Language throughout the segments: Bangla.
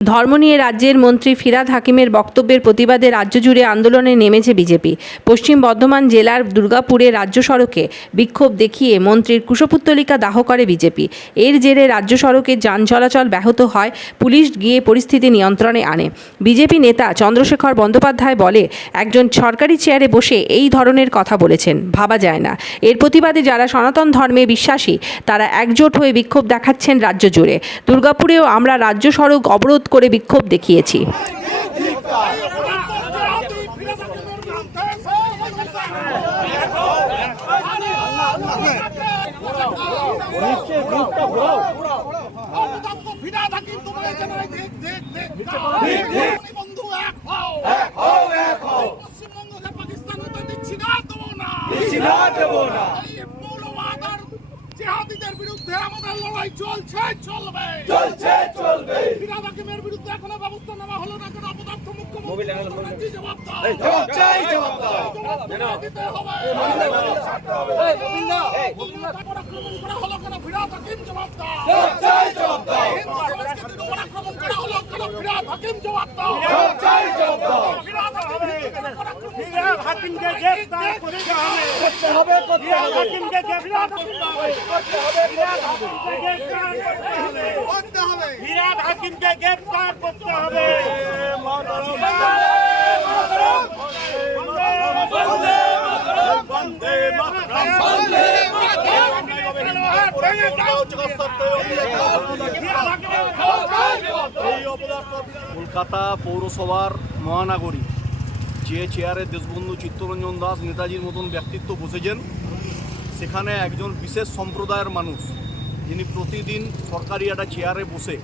ধর্ম নিয়ে রাজ্যের মন্ত্রী ফিরাদ হাকিমের বক্তব্যের প্রতিবাদে রাজ্য জুড়ে আন্দোলনে নেমেছে বিজেপি। পশ্চিম বর্ধমান জেলার দুর্গাপুরে রাজ্য সড়কে বিক্ষোভ দেখিয়ে মন্ত্রীর কুশপুত্তলিকা দাহ করে বিজেপি। এর জেরে রাজ্য সড়কে যান চলাচল ব্যাহত হয়, পুলিশ গিয়ে পরিস্থিতি নিয়ন্ত্রণে আনে। বিজেপি নেতা চন্দ্রশেখর বন্দ্যোপাধ্যায় বলে, একজন সরকারি চেয়ারে বসে এই ধরনের কথা বলেছেন, ভাবা যায় না। এর প্রতিবাদে যারা সনাতন ধর্মে বিশ্বাসী, তারা একজোট হয়ে বিক্ষোভ দেখাচ্ছেন রাজ্য জুড়ে। দুর্গাপুরেও আমরা রাজ্য সড়ক অবরোধ করে বিক্ষোভ দেখিয়েছি। পশ্চিমবঙ্গকে পাকিস্তান হতে দিচ্ছি না দেবো না। জেহাদিদের বিরুদ্ধে আমাদের লড়াই চলছে চলবে। চলছে চলবে। ফিরাদ হাকিমের বিরুদ্ধে এখনও ব্যবস্থা নেওয়া হলো না কেন অপদার্থ মুখ্যমন্ত্রী জবাব দাও চাই জবাব দাও। দিতে হবে। আক্রমণ করা হলো কেন? ফিরাদ হাকিম জবাব দাও চাই জবাব দাও। হিন্দু সংস্কৃতির উপর আক্রমণ করা হলো কেন ফিরাদ হাকিম জবাব দাও চাই জবাব দাও। গ্রেফতার করতে হবে কলকাতা পৌরসভার মহানাগরিক যে চেয়ারে দেশবন্ধু চিত্তরঞ্জন দাস নেতাজির মতন ব্যক্তিত্ব বসেছেন, সেখানে একজন বিশেষ সম্প্রদায়ের মানুষ, যিনি প্রতিদিন সরকারি একটা চেয়ারে বসে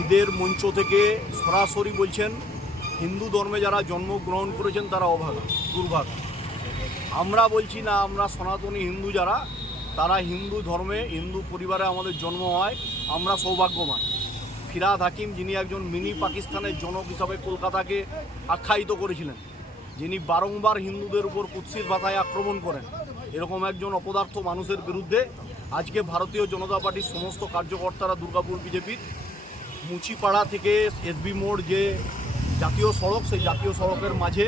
ঈদের মঞ্চ থেকে সরাসরি বলছেন, হিন্দু ধর্মে যারা জন্মগ্রহণ করেছেন, তারা অভাগা, দুর্ভাগা। আমরা বলছি, না, আমরা সনাতনী হিন্দু যারা, তারা হিন্দু ধর্মে, হিন্দু পরিবারে আমাদের জন্ম হয়, আমরা সৌভাগ্যবান। ফিরাদ হাকিম, যিনি একজন মিনি পাকিস্তানের জনক হিসাবে কলকাতাকে আখ্যায়িত করেছিলেন, যিনি বারংবার হিন্দুদের উপর কুৎসিত ভাষায় আক্রমণ করেন, এরকম একজন অপদার্থ মানুষের বিরুদ্ধে আজকে ভারতীয় জনতা পার্টির সমস্ত কার্যকর্তারা দুর্গাপুর বিজেপির মুচিপাড়া থেকে এসবি মোড় যে জাতীয় সড়ক, সেই জাতীয় সড়কের মাঝে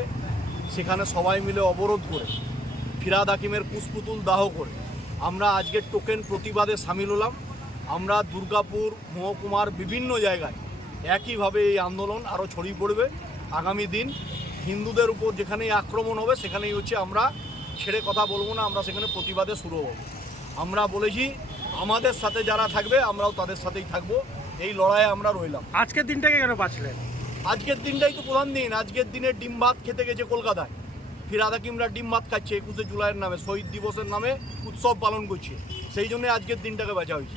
সেখানে সবাই মিলে অবরোধ করে, ফিরাদ হাকিমের কুশপুতুল দাহ করে, আমরা আজকের টোকেন প্রতিবাদে সামিল হলাম। আমরা দুর্গাপুর মহকুমার বিভিন্ন জায়গায় একইভাবে এই আন্দোলন আরও ছড়িয়ে পড়বে। আগামী দিন হিন্দুদের উপর যেখানেই আক্রমণ হবে সেখানেই হচ্ছে আমরা ছেড়ে কথা বলব না আমরা সেখানে প্রতিবাদে শুরু হব। আমরা বলেছি আমাদের সাথে যারা থাকবে আমরাও তাদের সাথেই থাকব। এই লড়াইয়ে আমরা রইলাম। আজকের দিনটাকে কেন বাঁচলেন? আজকের দিনটাই তো প্রধান দিন। আজকের দিনে ডিম ভাত খেতে গেছে কলকাতায়। ফিরাদ হাকিমরা ডিম ভাত খাচ্ছে একুশে জুলাইয়ের নামে শহীদ দিবসের নামে উৎসব পালন করছে। সেই জন্য আজকের দিনটাকে বাঁচা হয়েছে।